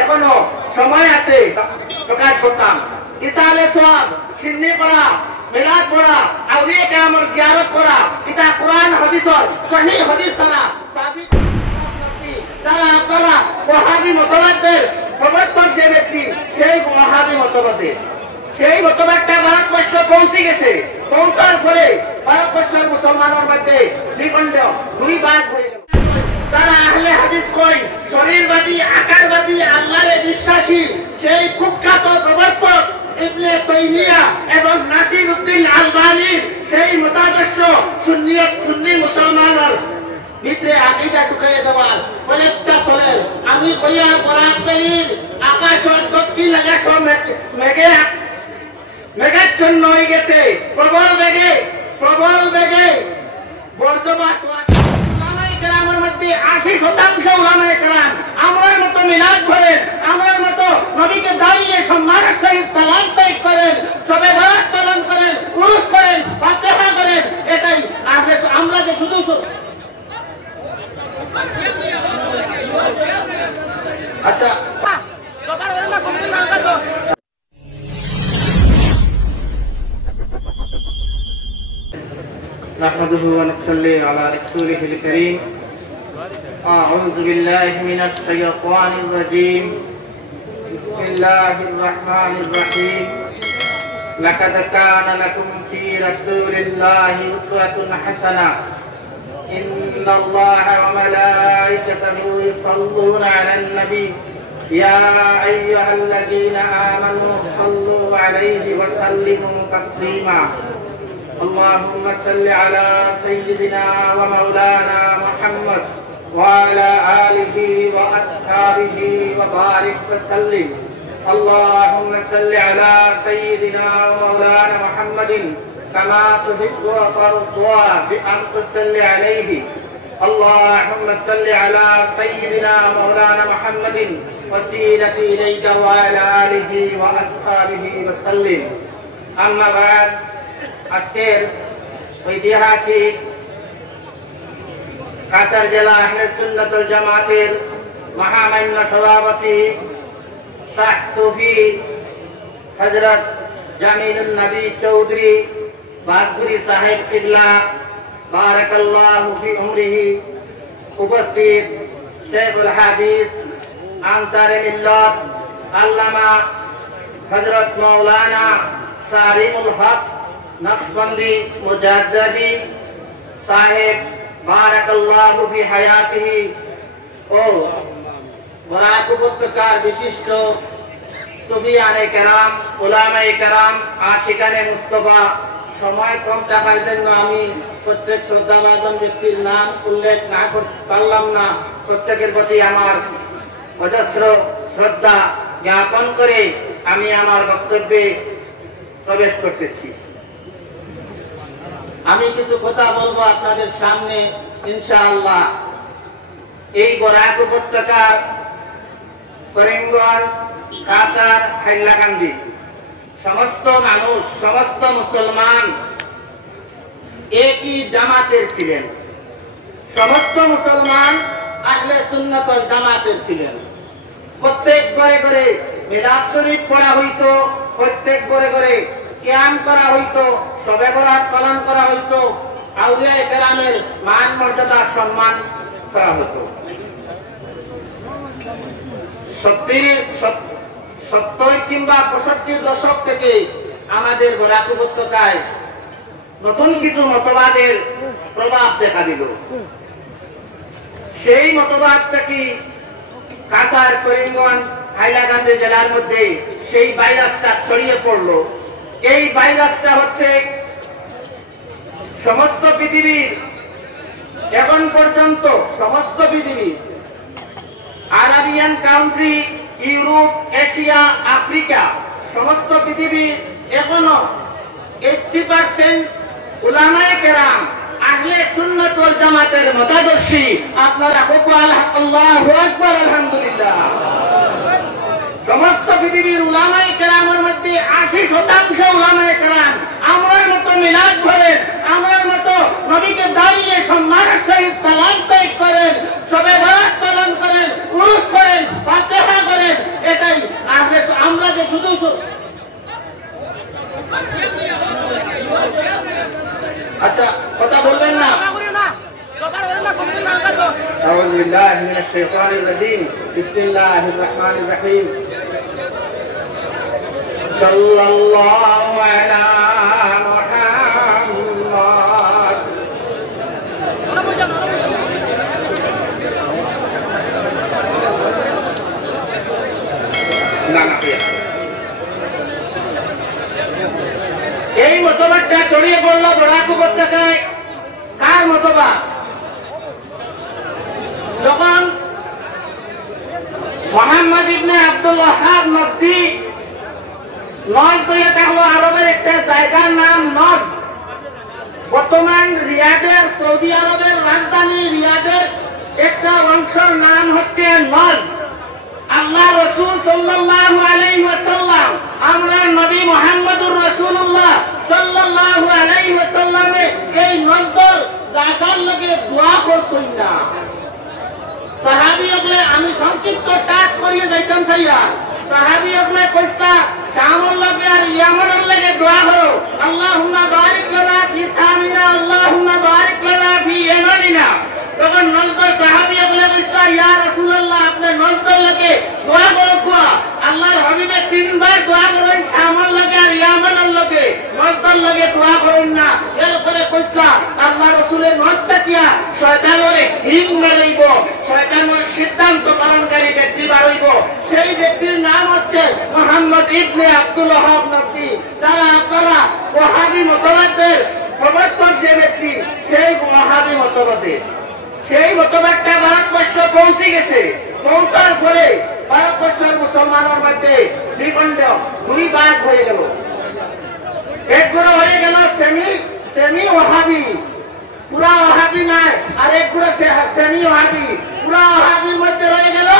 এখনো সময় আছে প্রকাশ করতাম। ইসালে সওয়াব, সিন্নি করা, মিলাদ পড়া, আউলিয়া কেরামের জিয়ারত করা, এটা কোরআন হাদিসের সহিহ হাদিস দ্বারা সাবিত। তারা আপনারা ওয়াহাবি মতবাদের প্রবর্তক যে ব্যক্তি, সেই ওয়াহাবি মতবাদের সেই মতবাদটা ভারতবর্ষ পৌঁছে গেছে। পৌঁছার পরে ভারতবর্ষের মুসলমানের মধ্যে দ্বিখণ্ড, দুই ভাগ হয়ে গেল। তারা আহলে হাদিস কই, শরীরবাদী, আকারবাদী, আল্লাহরে বিশ্বাসী সেই কুখ্যাত প্রবর্তক ইবনে তাইমিয়া এবং নাসির উদ্দিন আলবানীর সেই মতাদর্শ সুন্নি মুসলমানের ভিতরে আকীদা ঢুকাই দেওয়ার প্রচেষ্টা চলে। আমি কইয়া বরাক পেরির আকাশের দক্ষিণ আকাশ মেঘাচ্ছন্ন হয়ে গেছে প্রবল বেগে বর্তমান উলামায়ে কেরামের মধ্যে 80% উলামায়ে কেরাম আমার মতো মিলাদ করেন, আমার মতো নবীকে দাঁড়িয়ে সম্মানের সহিত সালাম পেশ করেন, সবে বরাত পালন করেন, উরুস করেন, ফাতিহা করেন। এটাই আমরা যে শুধু আচ্ছা نحمده ونصلي على رسوله الكريم. أعوذ بالله من الشيطان الرجيم. بسم الله الرحمن الرحيم. لقد كان لكم في رسول الله أسوة حسنة. إن الله وملائكته يصلون على النبي يا أيها الذين آمنوا صلوا عليه وسلموا تسليما. اللهم صل على سيدنا ومولانا محمد وعلى آله وأصحابه وبارك وسلم. اللهم صل على سيدنا ومولانا محمد كما تحب وترضى بأن تصلي عليه. اللهم صل على سيدنا مولانا محمد وسيلتي إليك وعلى آله وأصحابه وسلم. أما بعد, আজকের ঐতিহাসিক কাছাড় জেলা আহলে সুন্নাত ওয়াল জামাতের মহামান্য সভাপতি শাহ সুফি হযরত জামিলুন নবী চৌধুরী বাগগুরি সাহেব কিবলা বারাকাল্লাহু ফি উমরিহি, উপস্থিত শেখুল হাদিস আনসারে মিল্লাত আল্লামা হযরত মাওলানা সালিমুল হক নকশবন্দি মুজাদ্দিদি সাহেব বারাকাল্লাহু ফি হায়াতিহি ও বরাক উপত্যকার বিশিষ্ট সুফিয়ানে কেরাম, উলামায়ে কেরাম, আশিকানে মুস্তাফা। সময় কম থাকার জন্য আমি প্রত্যেক শ্রদ্ধাভাজন ব্যক্তির নাম উল্লেখ না করতে পারলাম না। প্রত্যেকের প্রতি আমার অজস্র শ্রদ্ধা জ্ঞাপন করে আমি আমার বক্তব্যে প্রবেশ করতেছি। আমি কিছু কথা বলবো আপনাদের সামনে ইনশাআল্লাহ। এই বরাক উপত্যকার করিমগঞ্জ, কাছাড়, হাইলাকান্দি সমস্ত মানুষ, সমস্ত মুসলমান একই জামাতের ছিলেন। সমস্ত মুসলমান আহলে সুন্নাত ওয়াল জামাতের ছিলেন। প্রত্যেক ঘরে ঘরে মিলাদ শরীফ পড়া হইতো, প্রত্যেক ঘরে ঘরে কিয়াম করা হইতো, শবে বরাত পালন করা হইতো, আউলিয়ায়ে কেরামের মান মর্যাদা সম্মান করা হতো। 70 কিংবা 65 দশক থেকে আমাদের বরাক উপত্যকায় নতুন কিছু মতবাদের প্রভাব দেখা দিল। সেই মতবাদটা কি কাছাড়, করিমগঞ্জ, হাইলাকান্দি জেলার মধ্যে সেই ভাইরাসটা ছড়িয়ে পড়লো। এই ভাইরাসটা হচ্ছে সমস্ত পৃথিবীর, এখন পর্যন্ত সমস্ত পৃথিবীর Arabian country, Europe, Asia, Africa সমস্ত পৃথিবীর এখনো 80% উলামায়ে কেরাম আহলে সুন্নাত ওয়াল জামাতের মতাদর্শী। আপনারা আল্লাহু আকবার, আলহামদুলিল্লাহ। সমস্ত পৃথিবীর উলামায়ে কেরামের মধ্যে 80% উলামায়ে কেরাম আমার মতো মিলাদ করেন, আমার মতো নবীকে দাঁড়িয়ে সম্মানের সহিত সালাম পেশ করেন, সবে বরাত পালন করেন, উরুস করেন, ফাতিহা করেন। মিনাশ শাইতানির রাজিম বিসমিল্লাহির রহমানির রহিম সাল্লাল্লাহু আলা মুহাম্মদ এই মতবাদটা ছড়িয়ে পড়ল বরাক উপত্যকায়। কার মতবাদ? যখন মোহাম্মদ ইবনে আব্দুল ওয়াহাব নজদি নজদ হয়ে থাকলো, আরবের একটা জায়গার নাম নজদ, বর্তমান রিয়াদের, সৌদি আরবের রাজধানী রিয়াদের একটা অংশের নাম হচ্ছে নজদ। আল্লাহ রাসূল সাল্লাল্লাহু আলাইহি ওয়াসাল্লাম, আমরা নবী মুহাম্মদুর রাসূলুল্লাহ সাল্লাল্লাহু আলাইহি ওয়াসাল্লামে এই নজদর জায়গার লাগে দোয়া করছেন না। সাহাবী হলে আমি সংক্ষিপ্ত টাচ করিয়ে যাইতাম সাইয়া। সাহাবী হলে কইস্তা শামর লাগে আর ইয়ামনের লাগে দোয়া করো, আল্লাহুম্মা বারিক লানা ফি সামিনা, আল্লাহুম্মা বারিক লানা ফি ইয়ামানিনা। তখন নজদর সাহাবী হলে কইস্তা ইয়া রাসূলুল্লাহ, আপনি নজদর লাগে দোয়া করো। দোয়া আল্লাহর হাবিবে তিনবার দোয়া করেন, শামর লাগে আর ইয়ামনের লাগে, নজদর লাগে দোয়া করেন না। এরপরে কইস্তা আল্লাহ রাসূলের নজদটা দিয়া শয়তানের হিং মেলাইব, শয়তানের সিদ্ধান্ত পালনকারী ব্যক্তি বাড়াইব। সেই ব্যক্তির নাম হচ্ছে মোহাম্মদ ইবনে আব্দুল ওয়াহাব নজদি। যারা আপনারা ওয়াহাবি মতবাদের প্রবর্তক যে ব্যক্তি, সেই ওয়াহাবি মতবাদের, সেই মতবাদটা ভারতবর্ষ পৌঁছে গেছে। পৌঁছার পরে ভারতবর্ষের মুসলমানের মধ্যে দ্বিখণ্ড, দুই ভাগ হয়ে গেল। একগুলো হয়ে গেল সেমি ওয়াহাবি, পুরা ওয়াহাবি নাই, আর একগুলো সেমি ওয়াহাবি। পুরা ওয়াহাবির মধ্যে রয়ে গেল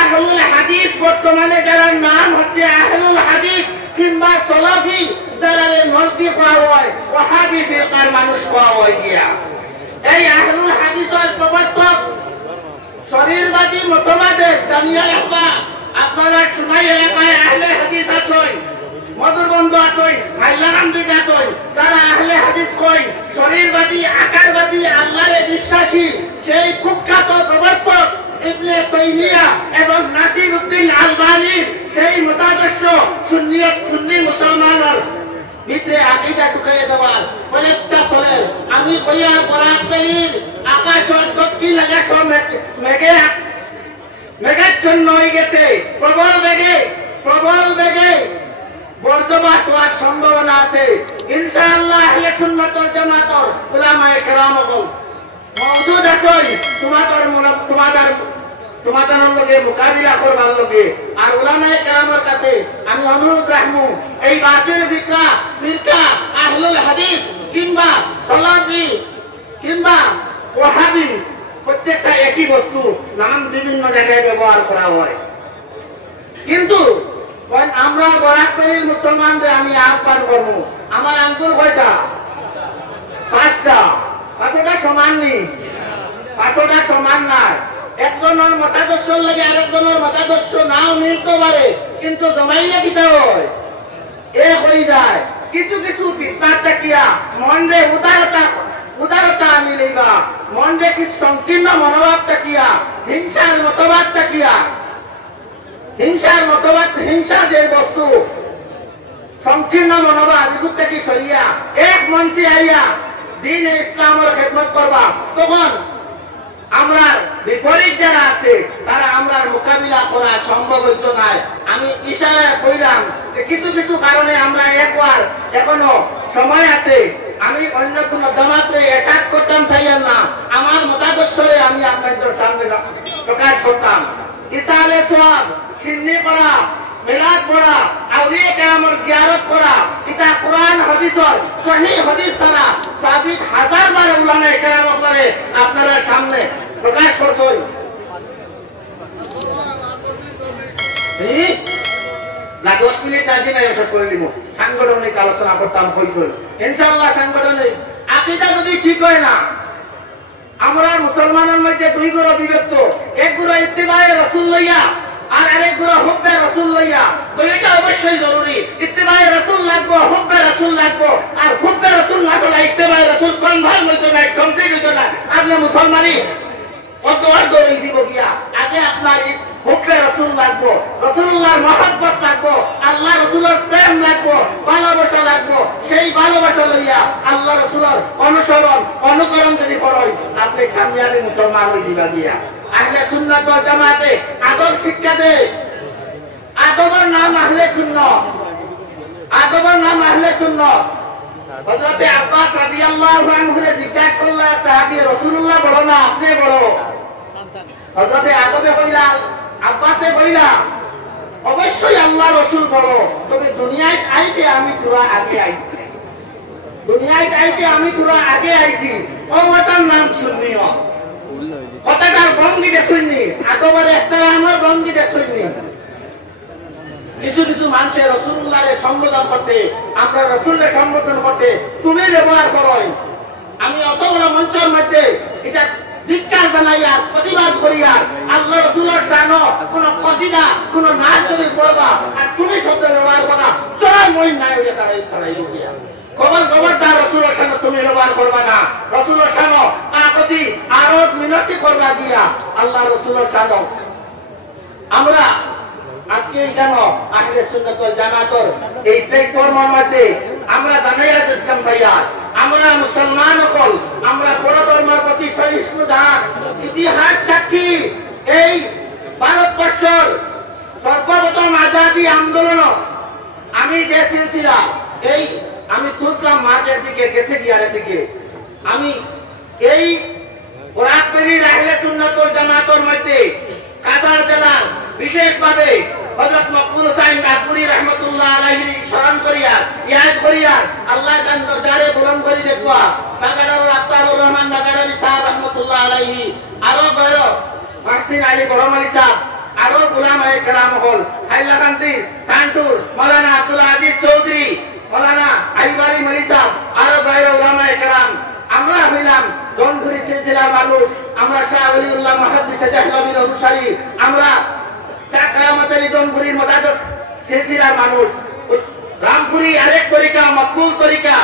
আহলুল হাদিস। বর্তমানে যারা নাম হচ্ছে আহলুল হাদিস কিংবা সলাফি, যারা নজদি পাওয়া হয়, ওয়াহাবি ফিরকার মানুষ পাওয়া হয় গিয়া। এই আহলুল হাদিসের প্রবর্তক শরীরবাদী মতবাদের জানিয়া রাখবা। আপনারা সুনাই এলাকায় আহলে হাদিস আছেন, মধুরবন্ধ আছেন, মাইলাকান্দিতে আছেন, তারা আহলে হাদিস কই, শরীরবাদী, আকারবাদী, আল্লাহরে বিশ্বাসী সেই কুখ্যাত প্রবর্তক ইবনে তাইমিয়া এবং নাসির উদ্দিন আলবানী সেই মতাদর্শ সুন্নি মুসলমানের ভিতরে আকীদা ঢুকাইয়া দেওয়ার প্রচেষ্টা চলে। আমি কইয়া বরাক পেরির আকাশের দক্ষিণ আকাশ মেঘাচ্ছন্ন হয়ে গেছে, প্রবল বেগে বর্জপাত হওয়ার সম্ভাবনা আছে। ইনশাআল্লাহ আহলে সুন্নাত ওয়াল জামাতের উলামায়ে কেরামগণ মওজুদ আছেন তোমাদের লগে মোকাবিলা করবার লগে। আর উলামায়ে কেরামের কাছে আমি অনুরোধ রাখবো, এই বাতিল ফিরকা আহলুল হাদিস কিংবা সলাফি কিংবা ওয়াহাবি প্রত্যেকটা একই বস্তু, নাম বিভিন্ন জায়গায় ব্যবহার করা হয়। কিন্তু আমরা বরাকবাড়ির মুসলমানদের আমি আহ্বান করবো, আমার আঙ্গুল কয়টা? 5টা। 5টা সমান নেই, 5টা সমান নাই। একজনের মতাদর্শের লাগে আরেকজনের মতাদর্শ নাও মিলতে পারে, কিন্তু জমাইলে কিতা হয়, এক হয়ে যায়। কিছু ফিতনার তাকিয়া মনরে উদারতা আনি লইবা, মনরে কি সংকীর্ণ মনোভাব তাকিয়া, হিংসার মতবাদ তাকিয়া, হিংসা যে বস্তু, সংকীর্ণ মনোভাব এগুলো কি সরিয়া এক মঞ্চে আইয়া দিন ইসলামের খেদমত করবা, তখন আমরা বিপরীত যারা আছে তারা আমরা মোকাবিলা করা সম্ভব হইতো না। আমি ইশারা কইলাম যে কিছু কারণে আমরা একবার এখনো সময় আছে। আমি অন্য কোন জামাতে অ্যাটাক করতাম চাইয়াম না, আমার মতাদর্শে আমি আপনাদের সামনে প্রকাশ করতাম। ইসালে সওয়াব, সিন্নি করা, মিলাদ পড়া, আউলিয়া কেরামের জিয়ারত করা, এটা কোরআন হাদিসের সহিহ হাদিস দ্বারা সাবিত হাজারবার উলামায়ে কেরাম আপনারা সামনে প্রকাশ করছেন। না 10 মিনিট আজি নাই শেষ করে দিব। সাংগঠনিক আলোচনা করতাম হইছিল, ইনশাআল্লাহ সাংগঠনিক আকীদা যদি ঠিক হয় না, আমরা মুসলমানের মধ্যে দুই গুরু বিভক্ত, এক গুরু ইত্তিবায়ে রাসূল লইয়া আর আরেক গুরু হুব্বে রাসূল লইয়া। দুইটা অবশ্যই জরুরি, ইত্তিবায়ে রাসূল লাগবো, হুব্বে রাসূল লাগবো। আর হুব্বে রাসূল না হলে ইত্তিবায়ে রাসূল কনভার্ট হইতো না, কমপ্লিট হইতো না। আপনি মুসলমানি কত দৌড়ে দিব গিয়া আগে আপনার হুকমে রসুল লাগবো, রসুল্লাহর মহব্বত লাগবো, আল্লাহ রসুলের প্রেম লাগবো, ভালোবাসা লাগবো। সেই ভালোবাসা লইয়া আল্লাহ রসুলের অনুসরণ অনুকরণ যদি করেন আপনি কামিয়াবি মুসলমান হয়ে দিবা গিয়া। আহলে সুন্নাত ওয়াল জামাতে আদব শিক্ষা দেয়। আদবের নাম আহলে সুন্নাত, আদবের নাম আহলে সুন্নাত। হযরত আব্বাস রাদিয়াল্লাহু আনহু জিজ্ঞাসা করলেন সাহাবী রাসূলুল্লাহ বলো না আপনি বলো। হযরত আদবে কইলা আব্বাসে কইলা অবশ্যই আল্লাহ রাসূল বলো, তবে দুনিয়ায় আইতে আমি তোরা আগে আইছি, দুনিয়ায় আইতে আমি তোরা আগে আইছি। ওটার নাম সুন্নিয়ত। কথাটার ভঙ্গি দেখুননি, আদবের একটা আমার ভঙ্গি দেখুননি। কিছু কিছু মানুষের রাসূলুল্লাহকে সম্বোধন করতে, আমরা রাসূলকে সম্বোধন করতে তুমি ব্যবহার করো। আমি অত বড় মঞ্চের মধ্যে এটা ধিক্কার জানাইয়া প্রতিবাদ করিয়া আল্লাহ রাসূলের শানো কোন কসিদা কোন নাচ যদি পড়বা আর তুমি শব্দ ব্যবহার করা চরম মই নাই হইয়া তারাই রুকিয়া খবরদার রাসূলের শানো তুমি ব্যবহার করবা না। রাসূলের শানো কাকতি আরত মিনতি করবা দিয়া আল্লাহ রাসূলের শানো আমরা আজকে কেন আহলে সুন্নাত ওয়াল জামাতের এই প্ল্যাটফর্মের মধ্যে আমরা জানাইয়া দিতাম ভাইয়া আমরা মুসলমান হল, আমরা বড় ধর্মের প্রতি সহিষ্ণুতা ইতিহাস সাক্ষী। এই ভারতবর্ষের সর্বপ্রথম আজাদী আন্দোলন আমি যে সিলসিলা এই আমি তুললাম মাঠের দিকে গেছে গিয়ারের দিকে আমি এই বরাকবেরির আহলে সুন্নাত ওয়াল জামাতের মধ্যে কাছাড় জেলার বিশেষভাবে হযরত মকবুল হোসেন নাগপুরি রহমতুল্লাহ আলাইহি স্মরণ করিয়া ইয়াদ করিয়া আল্লাহ তাআলার দরবারে বুলন্দ করি দেখবা বাগাড়ার আফতাবুর রহমান বাগাড়ারি সাহেব রহমতুল্লাহ আলাইহি আরো বড় মাহসিন আলী গরম আলী সাহেব আরো উলামায়ে কেরাম হল হাইলাকান্দি টানটুর মাওলানা আব্দুল আজিজ চৌধুরী মাওলানা আইয়ুব আলী মালি সাহেব আরো বড় উলামায়ে কেরাম আমরা হইলাম জনপুরি সিলসিলার মানুষ। আমরা শাহ ওলিউল্লাহ মুহাদ্দিস দেহলভীর অনুসারী, আমরা কারামত আলী জনপুরির মুতাদ্দিস সিলসিলার মানুষ। রামপুরি আরেক তরিকা মকবুল তরিকা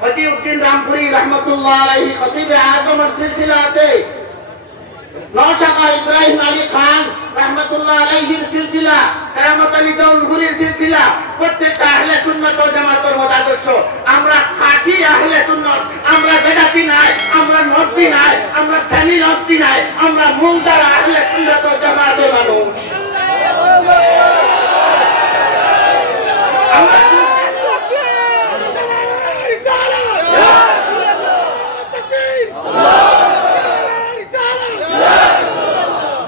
ফতিউদ্দিন রামপুরি রহমতুল্লাহ আলাইহি খতিবে আজমের সিলসিলা আছে। নওশাকা ইব্রাহিম আলী খান রহমতুল্লাহ আলাইহির সিলসিলা, কারামত আলী জনপুরির সিলসিলা, প্রত্যেকটা আহলে সুন্নাত ওয়াল জামাতের মতাদর্শ। আমরা খাঁটি আহলে সুন্নাত, আমরা বেদাতি নাই, আমরা নসবি নাই, আমরা সেমি নসবি নাই, আমরা মূলধারা আহলে সুন্নাত ওয়াল জামাতের মানুষ। আমরা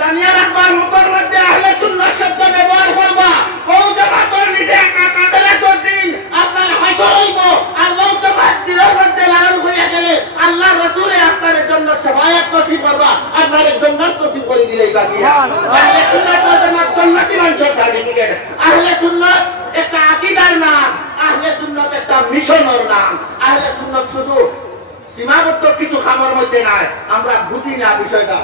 জানিয়া রাখবার মুখের মধ্যে আহলে সুন্নাত শব্দ ব্যবহার করবা ও জামাতের নিজে কাকাতের দিন আপনার হাসর হইব আর মওত দিলের মধ্যে লালন হইয়া গেলে আল্লাহ রাসূলে আপনার জন্য শাফায়াত নসিব করবা, আপনার জান্নাত নসিব করে দিলেই বাকি। আহলে সুন্নাত ওয়াল জামাত জান্নাতি মানুষের সার্টিফিকেট। আহলে সুন্নাত একটা আকীদার নাম, আহলে সুন্নাত একটা মিশনের নাম। আহলে সুন্নাত শুধু সীমাবদ্ধ কিছু খামের মধ্যে নাই, আমরা বুঝি না বিষয়টা।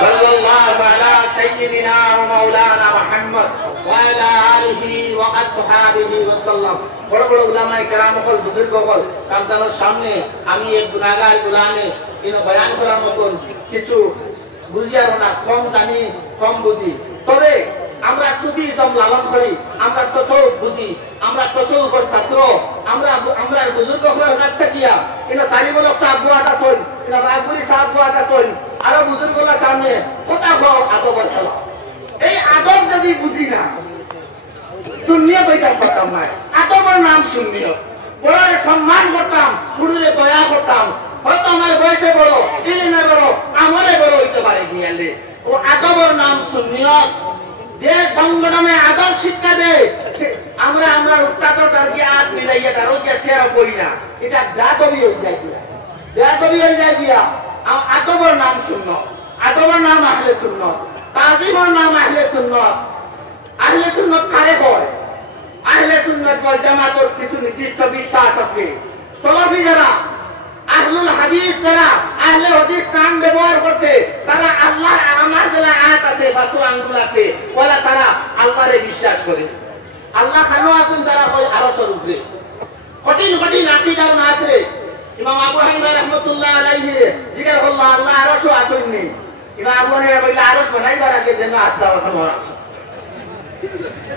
সাল্লাল্লাহু আলা সাইয়্যিদিনা ওয়া মাওলানা মুহাম্মদ ওয়া আলা আলিহি ওয়া আসহাবিহি ওয়া সাল্লাম। বড় বড় উলামায়ে কেরাম হল, বুজুর্গ হল, তাদের সামনে আমি এক গুনাহগার গুলামে ইনো বয়ান করার মতন কিছু বুঝিয়ার না, কম জানি কম বুঝি। তবে আমরা সুফিজম লালন করি, আমরা তসৌফ বুঝি, আমরা তসৌফের ছাত্র। আমরা বুজুর্গ হলের কাছ থেকে ইনো সালিমুল্লাহ সাহেব বুয়াটা শুন, ইনো রাবুরি সাহেব বুয়াটা শুন, আরো বুজুর্গগুলোর সামনে কথা কও আদবের খেলা। এই আদব যদি বুঝি না সুন্নিয়ত হইতাম পারতাম না। আদবের নাম সুন্নিয়ত। বড়রে সম্মান করতাম, গুরুরে দয়া করতাম। হয়তো আমার বয়সে বড়, ইলমে বড়, আমলে বড় হইতে পারে গিয়ালে ও আদবের নাম সুন্নিয়ত। যে সংগঠনে আদব শিক্ষা দেয় আমরা আমার উস্তাদের দাঁড়িয়ে হাত মিলাইয়া তারও গিয়া শেয়ার করি না, এটা বেয়াদবি হয়ে যায় গিয়া, বেয়াদবি হয়ে যায় গিয়া। আদবের নাম সুন্নাত, আদবের নাম আহলে সুন্নাত, তাজিমের নাম আহলে সুন্নাত। আহলে সুন্নাত কারে কয়? আহলে সুন্নাত ওয়াল জামাতের কিছু নির্দিষ্ট বিশ্বাস আছে। সালাফি যারা, আহলুল হাদিস যারা আহলে হাদিস নাম ব্যবহার করছে তারা আল্লাহর আমার যারা আয়াত আছে বা সূরা আঙ্গুল আছে ওলা তারা আল্লাহরে বিশ্বাস করে। আল্লাহ খানো আছেন তারা কয় আরশের উপরে, কঠিন কঠিন আকীদার নাতরে ইমাম আবু হানিফা রাহমাতুল্লাহ আলাইহি জিকির আল্লাহ আল্লাহ আরশও আসেননি ইমাম আবু হানিফা বললে আরশ বানাইবার আগে যেন আস্তা ওঠানো আছে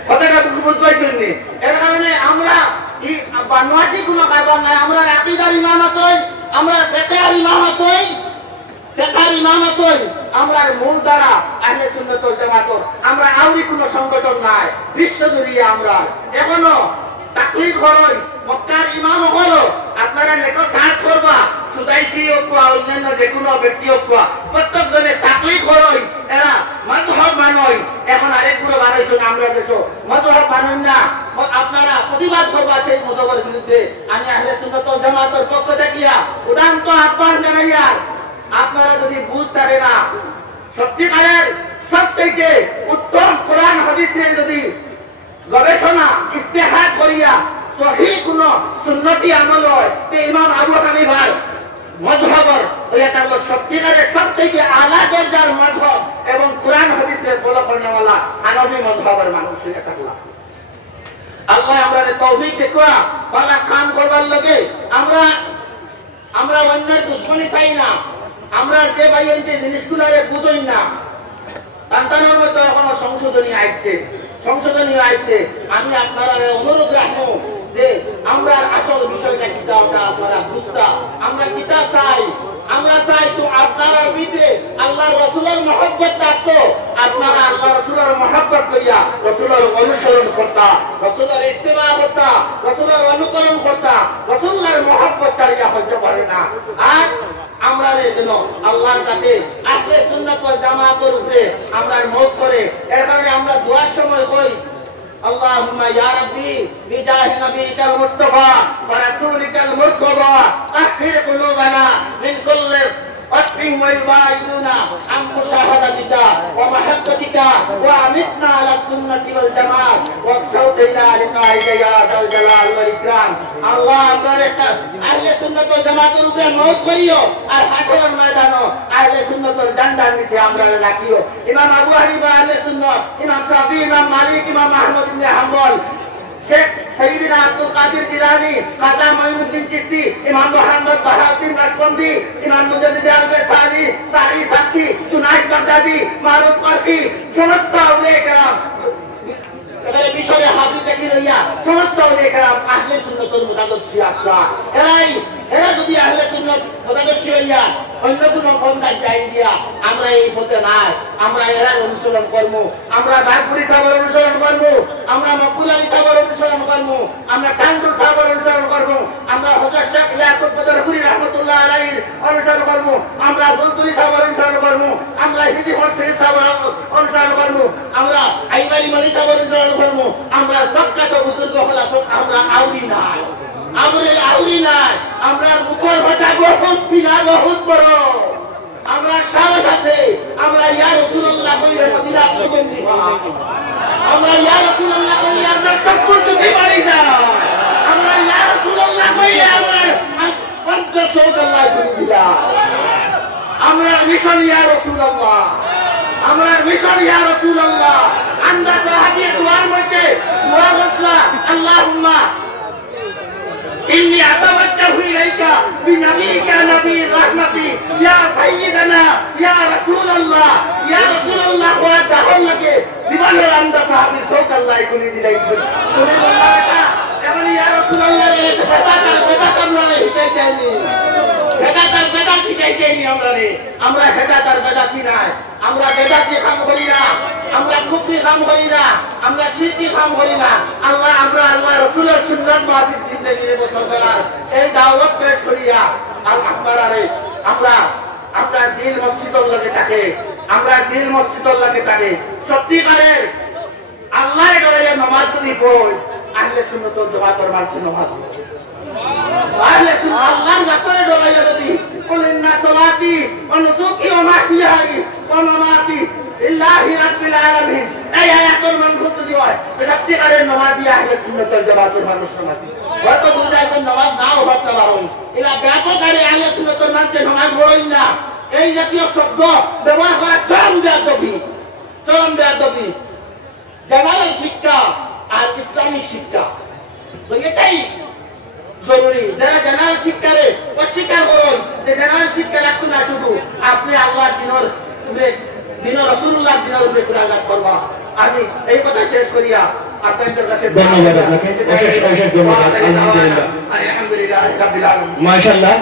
কথাটা বুঝতে পারছেননি এর কারণে আমরা এই বানোয়াটি কোনো কারবার নাই আমরা আকীদার ইমাম আছেন আমরা ফিকহের ইমাম আছেন ফিকহের ইমাম আছেন আমরা মূল দ্বারা আহলে সুন্নাত ওয়াল জামাত আমরা আউরি কোনো সংগঠন নাই বিশ্বজুড়ে আমরা এখনো তাকলিদ করই মক্কার ইমাম হলো আপনারা নেটো সাথ করবা সুদাইসি ওকো অন্যান্য যে কোনো ব্যক্তি ওকো প্রত্যেকজনে তাকলিদ করই এরা মাযহাব মানই এখন আরেকগুলো বানাইছেন আমরা দেশো মাযহাব মানেন না আপনারা প্রতিবাদ করবা সেই মতবাদের বিরুদ্ধে আমি আহলে সুন্নাত ওয়াল জামাতের পক্ষ থেকে উদান্ত আহ্বান জানাইয়া আপনারা যদি বুঝতে না সত্যিকারের সবথেকে উত্তম কোরআন হাদিসের যদি গবেষণা ইস্তেহাদ করিয়া সহিহ কোন সুন্নতি আমল হয় তে ইমাম আবু হানিফার মাযহাবর এটা হলো সত্যিকারের সবথেকে আলা দরজার মাযহাব এবং কোরআন হাদিসের ফলো করেনওয়ালা হানাফি মাযহাবের মানুষ এটা হলো আল্লাহ আমাদের তৌফিক দেওয়া বালা কাম করবার লগে আমরা অন্যের দুশমনি চাই না আমরা যে বাইন যে জিনিসগুলোরে বুঝই না তান্তানোর মধ্যে এখনো সংশোধনী আইছে আমি আপনারা অনুরোধ রাখবো যে আমরা আসল বিষয়টা কিতাবটা আপনারা বুঝতা আমরা কিতাব চাই আমরা চাই তো আপনারা ভিতরে আল্লাহর রাসূলের মহব্বত থাকতো আপনারা আল্লাহ রাসূলের মহব্বত লইয়া রাসূলের অনুসরণ করতা রাসূলের ইত্তেবা করতা রাসূলের অনুকরণ করতা রাসূলের মহব্বত ছাড়িয়া হইতে পারে না আর আমরা যেন আল্লাহর কাছে আহলে সুন্নাত ওয়াল জামাতের উপরে আমরা মত করে এর কারণে আমরা দোয়ার সময় কই اللهم يا ربي بجاه نبيك المصطفى ورسولك المرتضى طهر قلوبنا من كل عطف ويباعدنا عن مشاهدتك ومحبتك وأمتنا على السنة والجماعة والشوق إلى لقائك يا ذا الجلال والإكرام الله أمرك أهل السنة والجماعة উপরে মত করিও আর হাশরের ময়দানে আহলে সুন্নাতের জান্ডার নিচে আমরা রাখিও ইমাম আবু হানিফা আহলে সুন্নাত ইমাম শাফি ইমাম মালিক ইমাম আহমদ ইবনে হাম্বল শেখ সৈয়দনা আব্দুল কাদের জিলানী খাজা মঈনুদ্দিন চিশতি ইমাম মুহাম্মদ বাহাউদ্দিন নাশবন্দি ইমাম মুজাদ্দিদ আল-বেসানি সারি সাকি জুনাইদ বাগদাদি মারুফ কারকি সমস্ত আউলিয়া কেরাম এবারে বিষয়ে হাবিব দেখি লইয়া সমস্ত আউলিয়া কেরাম আহলে সুন্নাতের মুতাদর্শী আসরা এরা যদি আহলে সুন্নাত মুতাদর্শী হইয়া অন্য কোনো পন্থায় যাই দিয়া আমরা এই পথে নাই আমরা এরা অনুসরণ করব আমরা বাগপুরি সাহেবের অনুসরণ করব আমরা মকবুল আলী সাহেবের অনুসরণ করব আমরা টাঙ্গুর সাহেবের অনুসরণ করব আমরা হযরত শেখ ইয়াকুব বদরপুরি রাহমাতুল্লাহ আলাইহির অনুসরণ করব আমরা বুলতুলি সাহেবের অনুসরণ করব আমরা হিজি হোসেন সাহেবের অনুসরণ করব আমরা আইবালি মালি সাহেবের অনুসরণ করব আমরা প্রখ্যাত বুজুর্গ হল আমরা আউরি নাই আমরা মুখর ভাটা বহুত চিনা বহুত বড় আমরা সাহস আছে আমরা ইয়া রাসূলুল্লাহ কইলে মদিনা সুগন্ধি আমরা ইয়া রাসূলুল্লাহ কইলে আমরা চক্কর দিতে পারি না আমরা ইয়া রাসূলুল্লাহ কইলে আমরা পঞ্চশত আল্লাহ করে দিলা আমরা মিশন ইয়া রাসূলুল্লাহ আমরা মিশন ইয়া রাসূলুল্লাহ আমরা সাহাবী দুয়ার মধ্যে দোয়া করলা আল্লাহুম্মা إني أتوجه إليك بنبيك نبي الرحمة يا سيدنا يا رسول الله وأدخل لك زبان الأمد صحابي فوق الله يكون يدي ليس تريد الله এখন ইয়া রাসূলুল্লাহ বেদাত আমরা শিখাইতেনি বেদাত শিখাইতেনি আমরা বেদাতার বেদাতি নাই আমরা বেদাতি কাম করি না আমরা কুফরি কাম করি না আমরা শিরকি কাম করি না আমরা আল্লাহ রাসূলের সুন্নাত মাসিক জিন্দেগির বছর করার এই দাওয়াত পেশ করিয়া আমরা দিল মসজিদের লাগে থাকে সত্যিকারের আল্লাহর ঘরে নামাজ যদি পড়ি আহলে সুন্নাত ওয়াল জামাতের মানুষের নামাজ আহলে সুন্নাত আল্লাহর ঘরে ডলাইয়া যদি কুলিন্না সালাতি ওয়া নুসুকি ওয়া মাহইয়াই ওয়া মামাতি লিল্লাহি রাব্বিল আলামিন এই আয়াতের মানফুত যদি হয় সত্যিকারের নামাজি আহলে সুন্নাত ওয়াল জামাতের মানুষ নামাজি হয়তো দুইজন নামাজ নাও পড়তে পারেন এরা ব্যাপকভাবে আহলে সুন্নাতের মানুষের নামাজ পড়েন না এই জাতীয় শব্দ ব্যবহার করা চরম বেয়াদবি জামালের শিক্ষা আর ইসলামিক শিক্ষা তো এটাই জরুরি। যারা জেনারেল শিক্ষারে অস্বীকার করুন যে জেনারেল শিক্ষা লাগতো না, শুধু আপনি আল্লাহর দিনের উপরে, দিনের রাসূলুল্লাহ দিনের উপরে করে আঘাত করবা। আমি এই কথা শেষ করিয়া আপনাদের কাছে ধন্যবাদ আপনাকে, অশেষ অশেষ ধন্যবাদ। আলহামদুলিল্লাহ, আলহামদুলিল্লাহ রাব্বিল আলামিন। মাশাআল্লাহ।